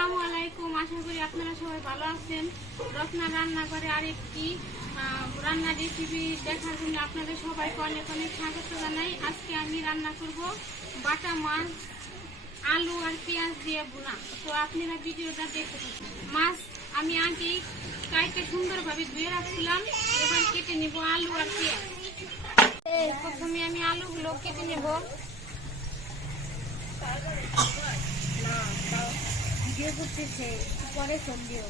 আসসালামু আলাইকুম। আশা করি আপনারা সবাই ভালো আছেন। রত্না রান্নাঘরে আরেকটি রান্নার রেসিপি দেখার জন্য আপনাদের সবাইকে অনেক অনেক স্বাগত জানাই। আজকে আমি রান্না করব বাটা মাছ আলু আর পেঁয়াজ দিয়ে ভুনা। তো আপনারা ভিডিওটা দেখতে থাকুন। মাছ আমি আগে কাইটে সুন্দরভাবে ধুয়ে রাখছিলাম। এবার কেটে নেব আলু আর পেঁয়াজ। প্রথমে আমি আলুগুলো কেটে নেব। ভিডিও করতেছে পরে সবজিও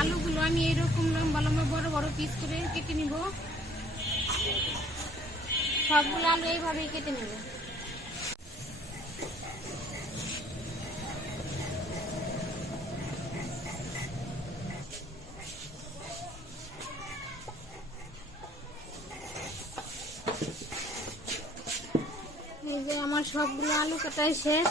আলুগুলো আমি এরকম লম্বা লম্বা বড় বড় পিস করে কেটে নিব। সবগুলো আলু এইভাবেই কেটে নেব। এই যে আমার সবগুলো আলু কাটাই শেষ।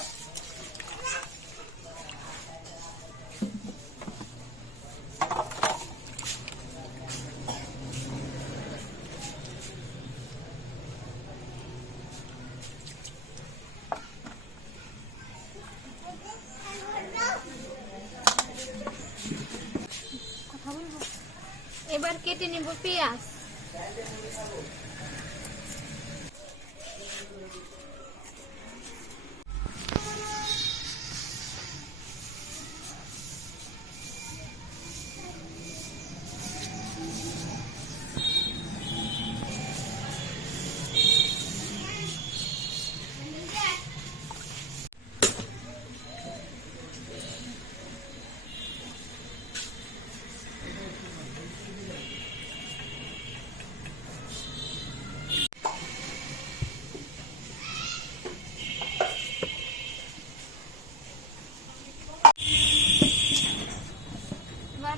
এবার কেটে নেব পেঁয়াজ।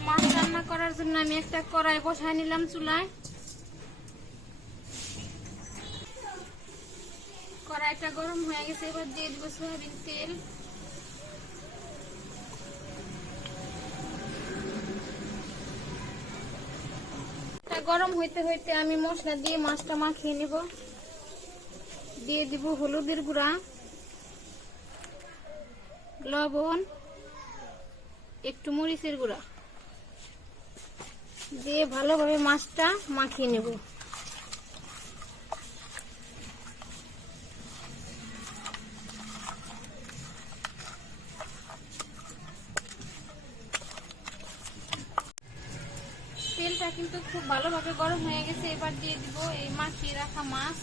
মাছ রান্না করার জন্য আমি একটা কড়াই বসায় নিলাম চুলায়। কড়াইটা গরম হয়ে গেছে, এবার দিয়ে দিব সয়াবিন তেল। গরম হইতে হইতে আমি মশলা দিয়ে মাছটা মাখিয়ে নিব। দিয়ে দিব হলুদের গুঁড়া, লবণ, একটু মরিচের গুঁড়া দিয়ে ভালোভাবে মাছটা মাখিয়ে নেব। তেলটা কিন্তু খুব ভালোভাবে গরম হয়ে গেছে। এবার দিয়ে দিব এই মাখিয়ে রাখা মাছ।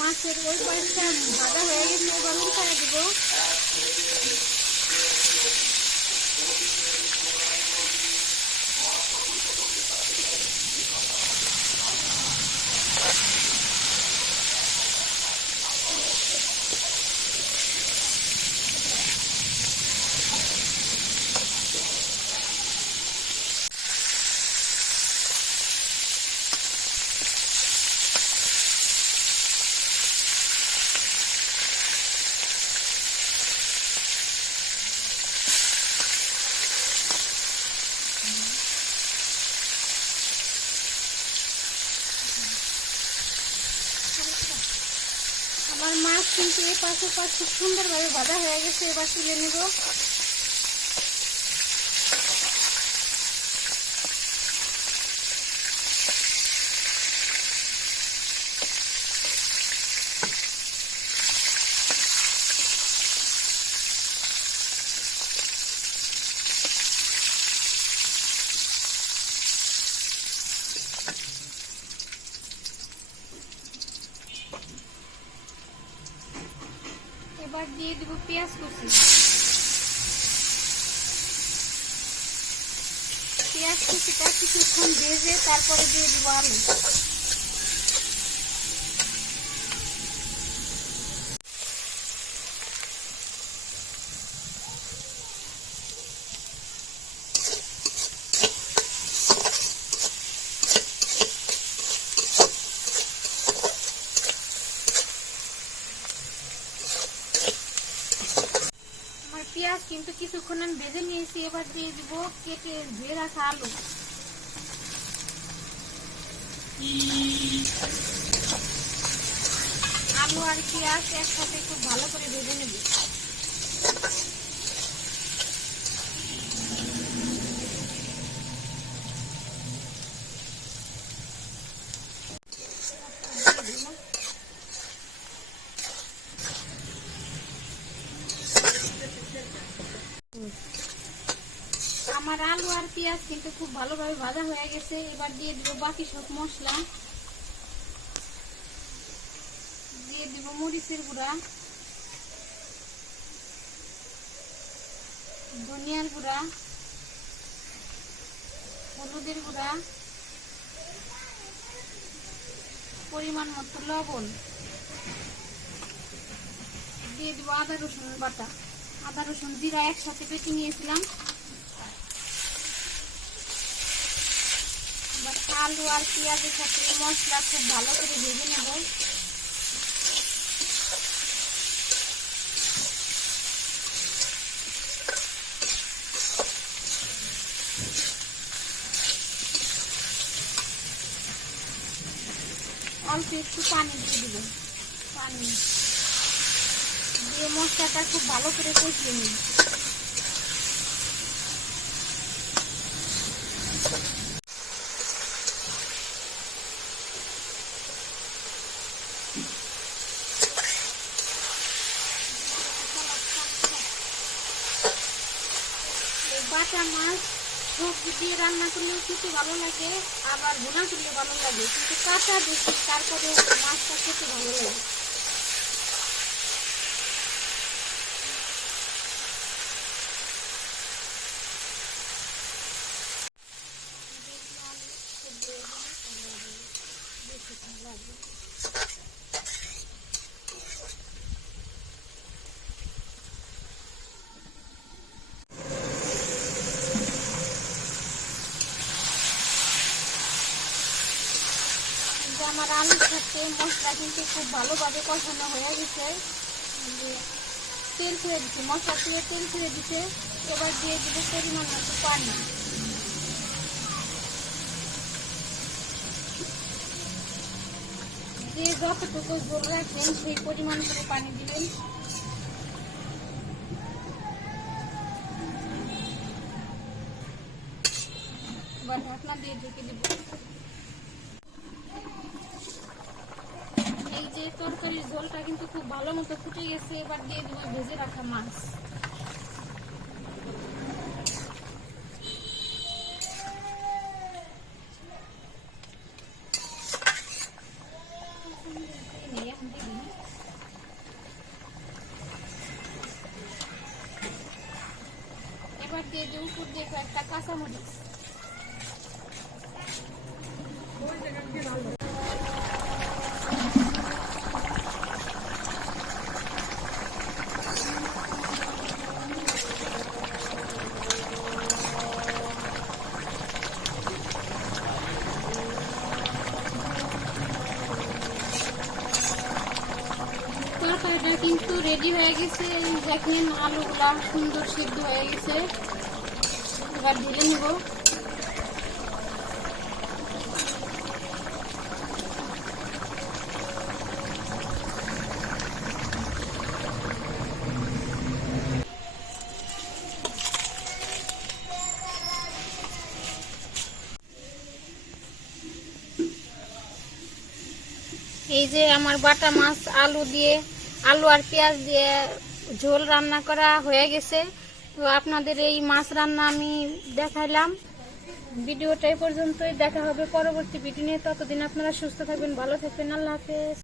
মাছের ওই পাশটা ভাজা হয়ে গেছে, এবার উল্টায় দিব। আমার মাছ কিন্তু এই পাশে পাশ খুব সুন্দরভাবে ভাজা হয়ে গেছে। এবার তুলে নেব। এবার দিয়ে দিব পেঁয়াজ কুচি। পেঁয়াজ কুচিটা কিছুক্ষণ ভেজে তারপরে দিয়ে দিব আলু। পেঁয়াজ কিন্তু কিছুক্ষণ আমি ভেজে নিয়েছি, এবার দিয়ে দিব কেটে ধুয়ে রাখা আলু। আলু আর পেঁয়াজ একসাথে খুব ভালো করে ভেজে নেব। আমার আলু আর পেঁয়াজ কিন্তু খুব ভালোভাবে ভাজা হয়ে গেছে, এবার দিয়ে দিব বাকি সব মশলা। দিয়ে দিব মরিচের গুঁড়া, ধনিয়ার গুঁড়া, হলুদের গুঁড়া, পরিমাণ মতো লবণ। দিয়ে দিব আদা রসুনের বাটা। আদা রসুন জিরা একসাথে বেটে নিয়েছিলাম। আলু আর পেঁয়াজের সাথে মশলা খুব ভালো করে ভেজে নেব। অল্প একটু পানি দিয়ে দিব। পানি দিয়ে মশলাটা খুব ভালো করে কষিয়ে নিই। বাটা মাছ সবজি দিয়ে রান্না করলেও খেতে ভালো লাগে, আবার ভুনা করলে ভালো লাগে, কিন্তু কাঁচা বেশি তারপরে মাছটা খেতে ভালো লাগে। আমার আলুর সাথে মশলা কিন্তু খুব ভালোভাবে কষানো হয়ে গেছে, তেল ছেড়ে দিচ্ছে, মশলা থেকে তেল ছেড়ে দিচ্ছে। এবার দিয়ে দিব পরিমাণ মতো পানি। যে যতটুকু ঝোল রাখবেন সেই পরিমাণ করে পানি দিবেন। এবার ঢাকনা দিয়ে ঢেকে দিব। এই যে তরকারির ঝোলটা কিন্তু খুব ভালো মতো ফুটে গেছে, এবার দিয়ে দিব ভেজে রাখা মাছ। এবার দিয়ে দিব উপর দিয়ে কয়েকটা কাঁচামরিচ। তরকারিটা কিন্তু রেডি হয়ে গেছে, দেখেন আলুগুলা সুন্দর সিদ্ধ হয়ে গেছে। এবার ঢেলে নেব। এই যে আমার বাটা মাছ আলু আর পেঁয়াজ দিয়ে ঝোল রান্না করা হয়ে গেছে। তো আপনাদের এই মাছ রান্না আমি দেখাইলাম। ভিডিওটা এই পর্যন্তই, দেখা হবে পরবর্তী ভিডিও নিয়ে। ততদিন আপনারা সুস্থ থাকবেন, ভালো থাকবেন। আল্লাহ হাফেজ।